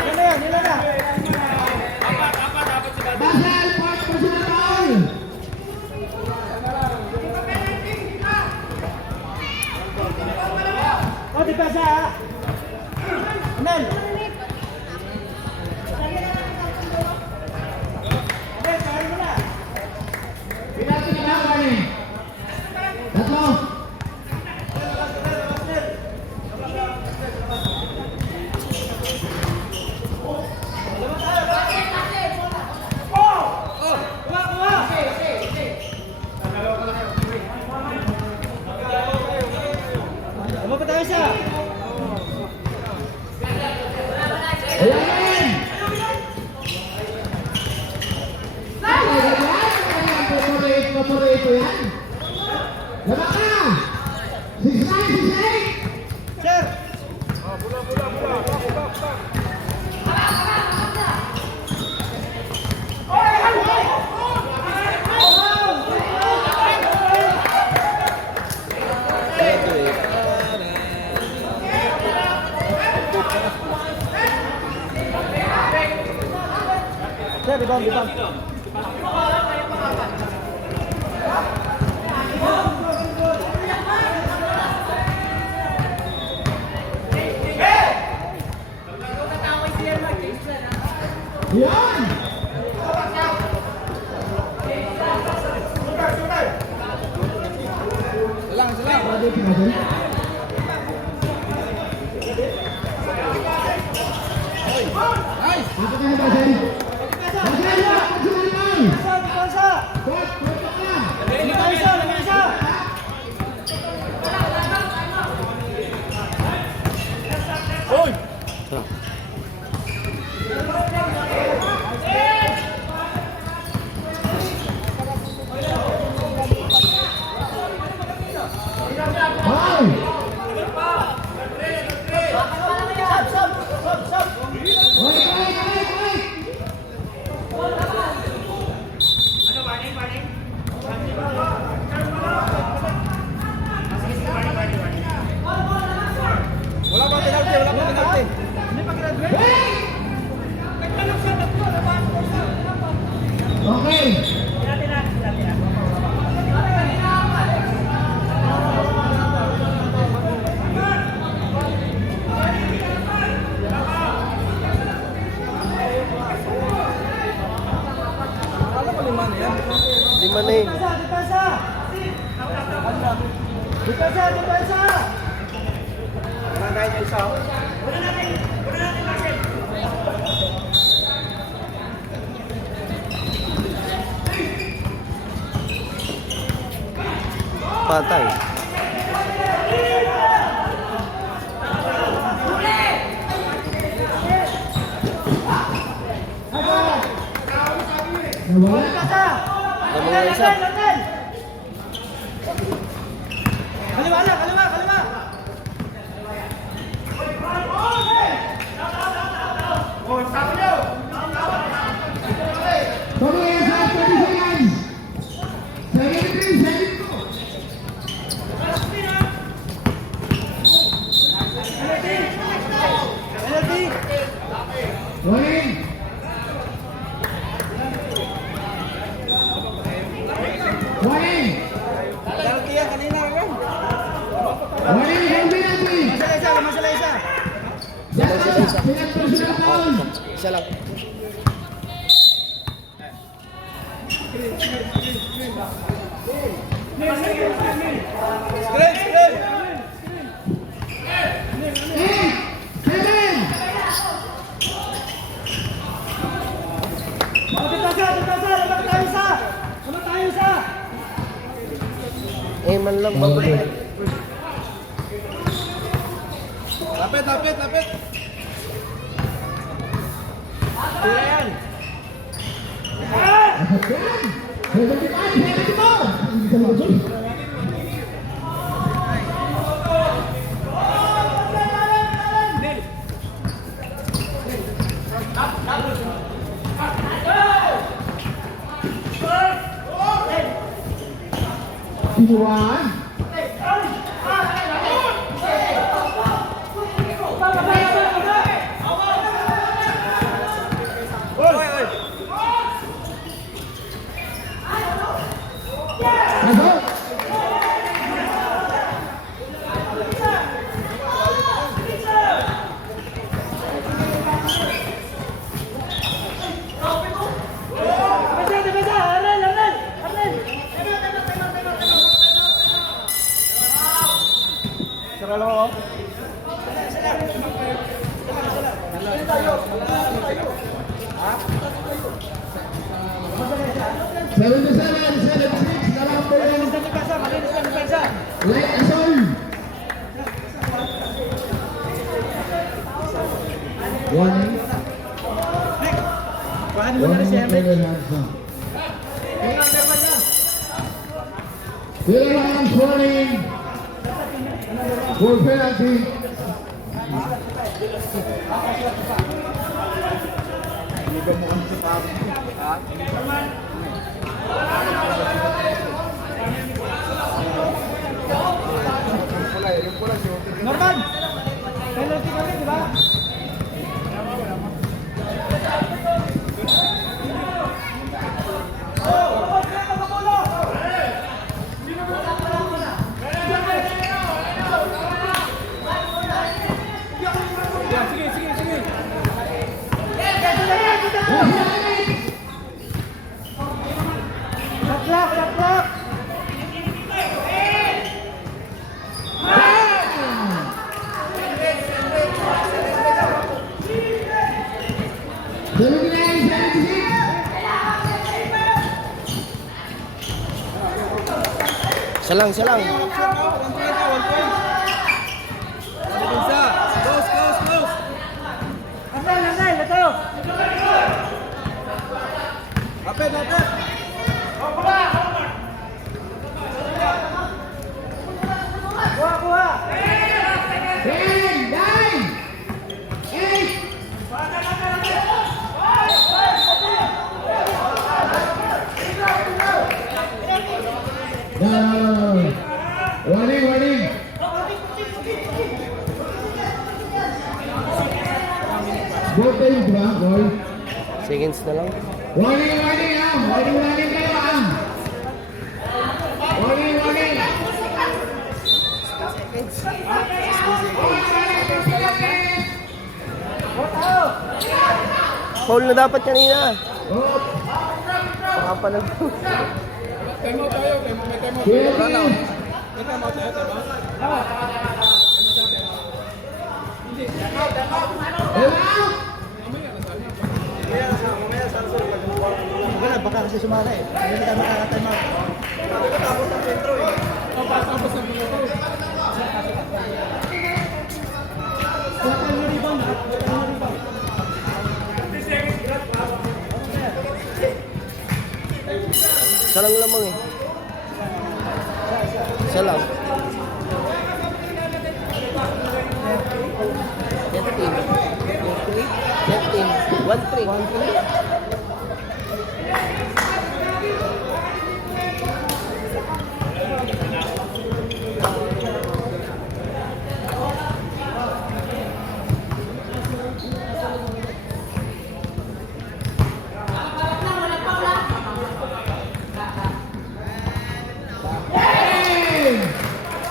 Ilan na yan, ilan na. Basel, Park, Pasinatol! O, dipesa, ha? Amen. Okay, kuhain mo na. Pinati na ba ni? Tatlo. Kuha, kuha. Ano pa tayo siya? Ayan! Ay, ganyan! Paborito yan. Laba ka! 69, 68! Sir. Sir, rebound, rebound. Yan! Balik natin. Dito ka na, Basen. Basen, Basen! Depensa! Coach, coach ka! Depensa! Depensa! Foul! Wala pa penalty, wala pa penalty. Okay. Lima na yun. Depensa! Depensa! Depensa! Kahit isa. Patay. Nawala. Depensa! Namang isa. Laten! Kaliwa na! Kaliwa! Kaliwa! Tama yan sa 30 seconds. 73 seconds. Penalty! Warning. Warning. Penalty yan kanina, Ren. Warning, heavy penalty. Masala isa! Masala isa! That's a personal foul. Isa lang. Screen! Screen! 8, 7. Depensa! Depensa! Dapat tayo isa! Dapat tayo isa! Man lang babalik. Lapit! Lapit! Lapit! Tira yan! 75, 74. Tinuan. Masuk. Depensa! Depensa! Arlen! Arlen! Arlen! Sara lang ako. 77, 76, dalam poin. Malinis na depensa! Malinis na depensa! Light assault. Warning. Kuhaan mo na rin si Henry. Clearance warning. For penalty. Norman! Penalty kami, di ba? Isa lang, isa lang. Landal, ito. Kuha. 10, 9, 8, Warning. Both teams, di ba, boy? Seconds na lang. Warning ah! Warning kayo ah! Warning! Foul na dapat kanina. Oh, Baka pa nag... Kevin! Wala, baka kasi sumala eh. Hindi kami nakakatime out. Isa lang lamang eh. Isa lang. 1-3.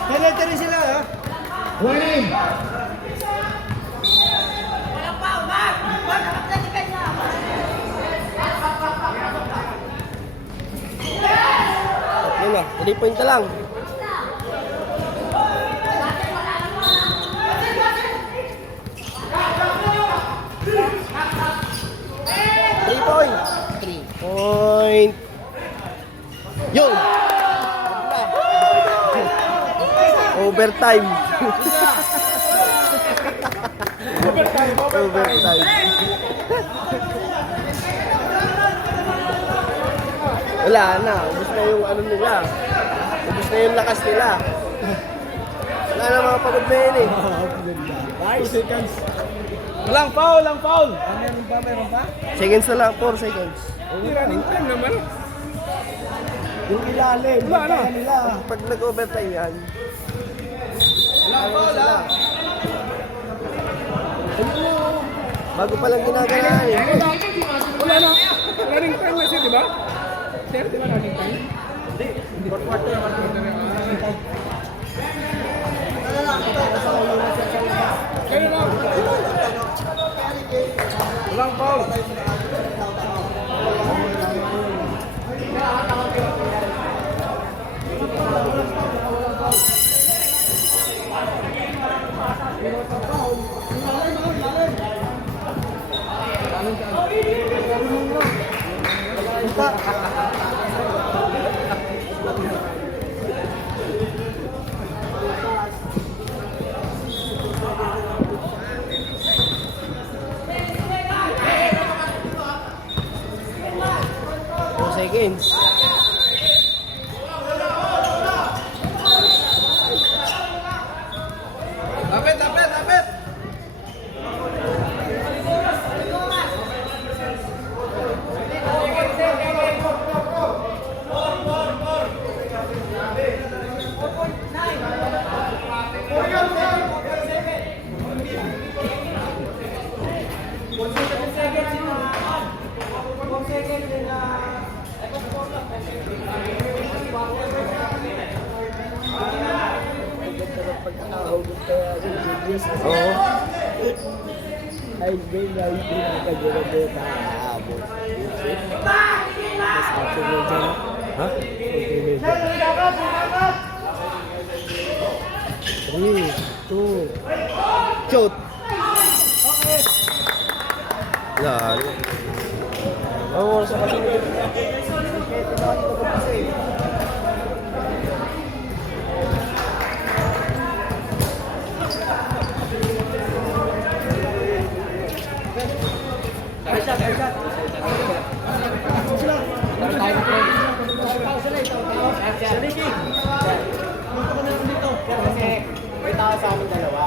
Penalty rin sila ha. Warning! Tatlo na. 3 point ka lang. Three point. 3 point. Yun! Overtime. Overtime. Wala na. Ubus na yung ano nila. Ubus na yung lakas nila. Wala na mga pagod na yun eh. 2 seconds. Lang foul! Meron pa? Seconds na lang. 4 seconds. Running time naman. Yung ilalim. Wala na. Nila. Pag nag-overtime yan, bago pa lang ginagawa eh. Wala na. Running time na siya, di ba? Sir, di ba running time? Kaya lang. Walang foul. Seconds. Lapit! Oo. Ay, hindi nakagulog na aabot. Mas kasunod dyan. Ha? 3, 2, Shoot! Lalo. Oo, sa kasi. Meron tayo ng play. Kasi may tao sa amin dalawa.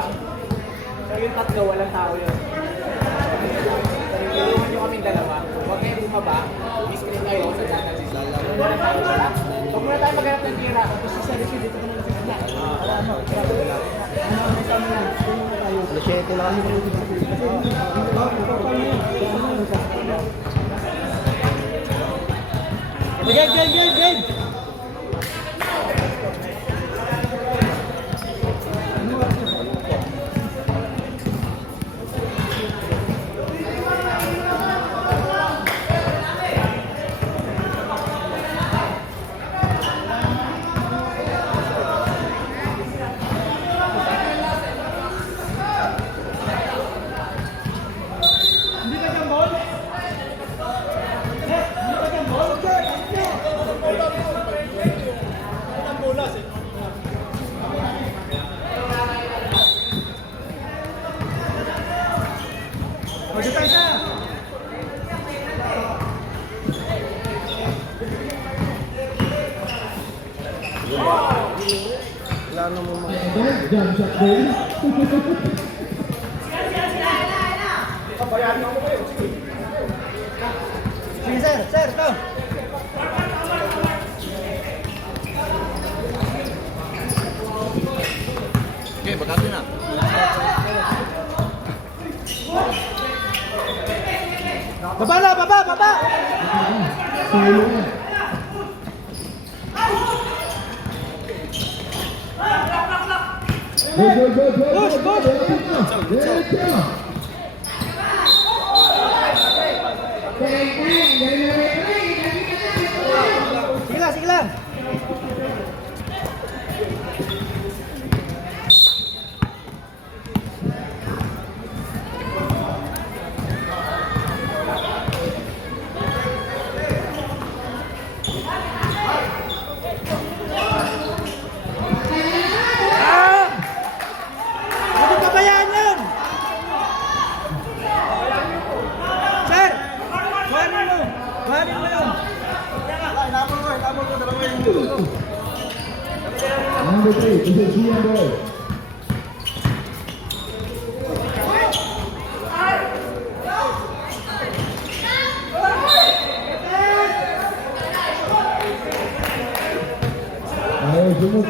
So yung tatlo, walang tao yun. So yung iluhan nyo kaming dalawa, huwag kayong bumaba, discreet kayo sa channel si Sala. Huwag muna tayo maghanap ng tira. Tapos sa Ricky, dito ka na lang sa gitna. Lechete na kami. Game! Wala na mo mga. Jump shot din. Sige, sir, ito. Okay, bagay na. Baba! Silent. Go. Push. Sige lang. Hindi pabayaan yun! Sir! Buhanin mo yun! Number 3, this is Ian Boy. Ayaw, sumuk.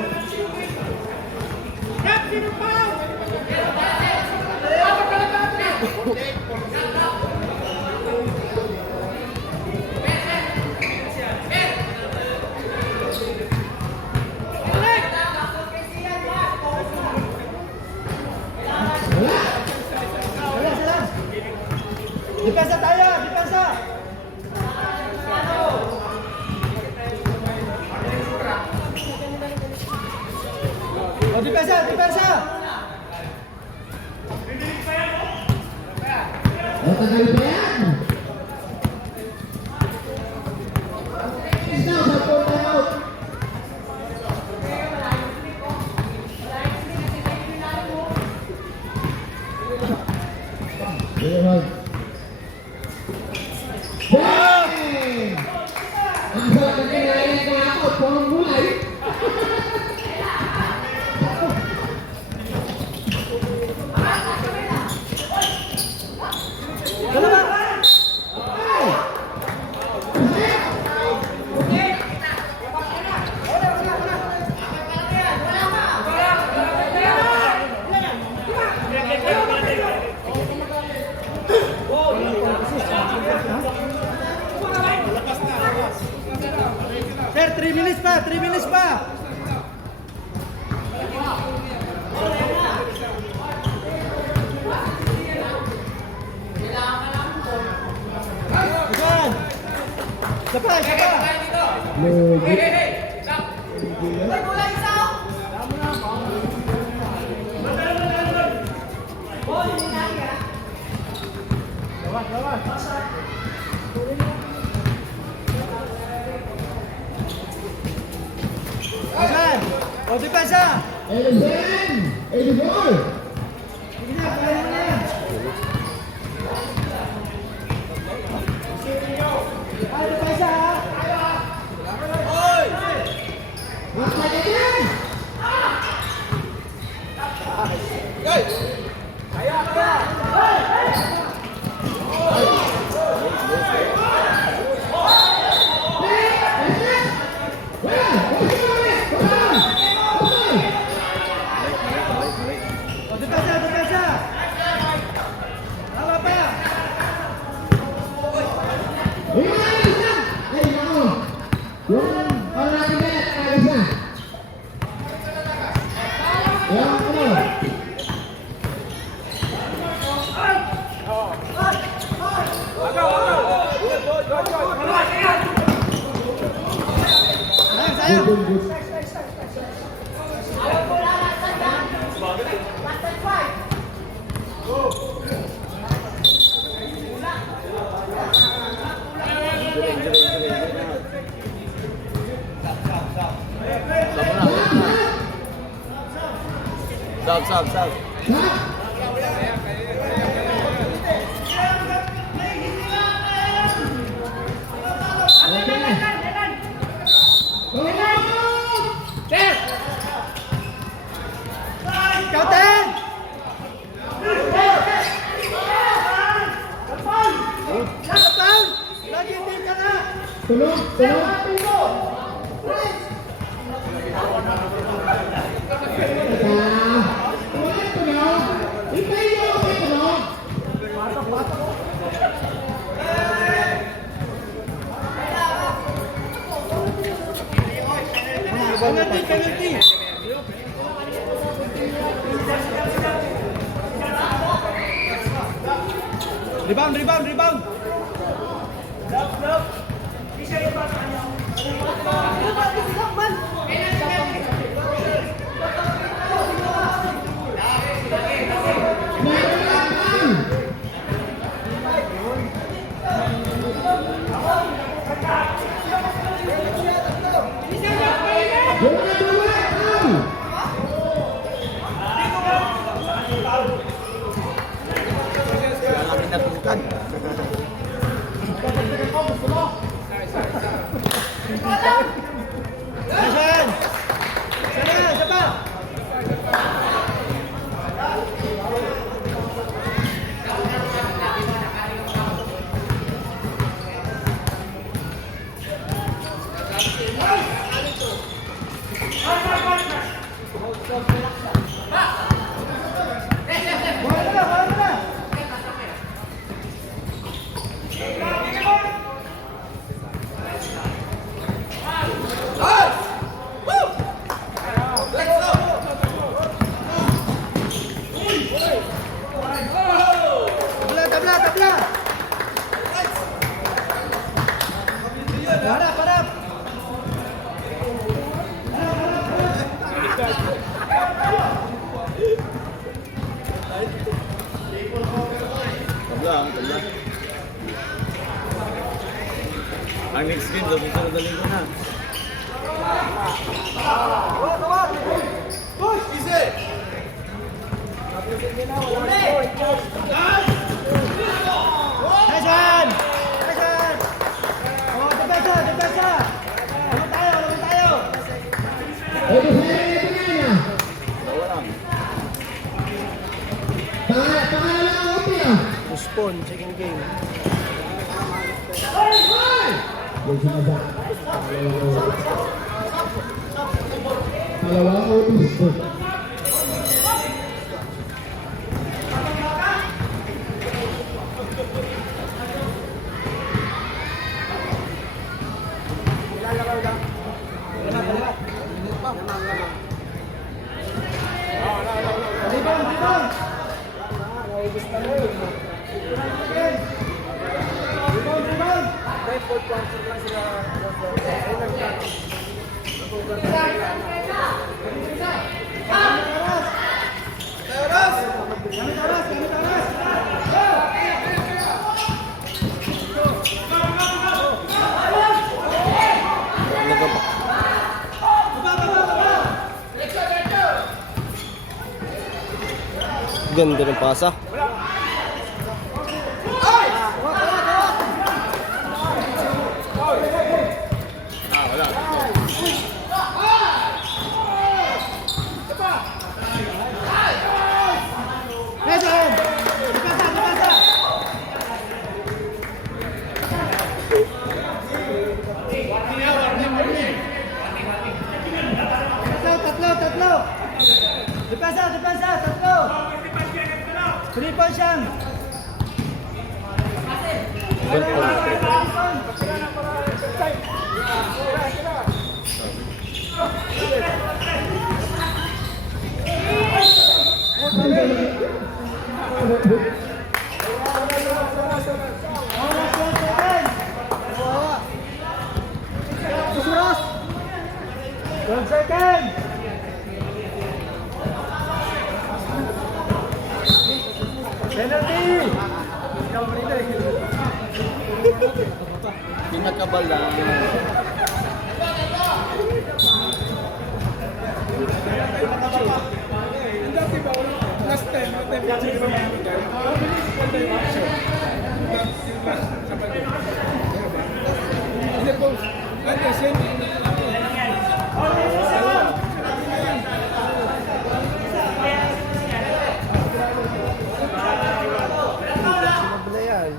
Depensa tayo! Depensa! O, depensa! Matagal pa yan. Stop, out. Bang! Ang sarap na kinain ko ako, pang gulay. Sir, 3 minutes pa! Saan? Isa pa! Logi. O, depensa! 87, 84. Sige na, kaya mo na yan. Ay, depensa ha! O, depensa, depensa! Tama pa! Sayang, sayang! Sab. Captain! Captain! Lagi din ka na! Tulog. Penalty! Rebound! Nasaan? Isa pa! Wala na! Tabla! Harap! Tabla. Ang next game, susunod na linggo na. Nice one! Oh, depensa! Laban tayo! Postpone, second game. Dalawang otis. Rebound! Ganda ng pasa. Tatlo. Depensa, tatlo. 3 points yan. One second. Penalty. Pinakabala. Pinakabala yan.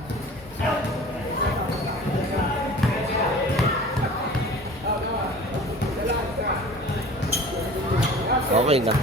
Okay na.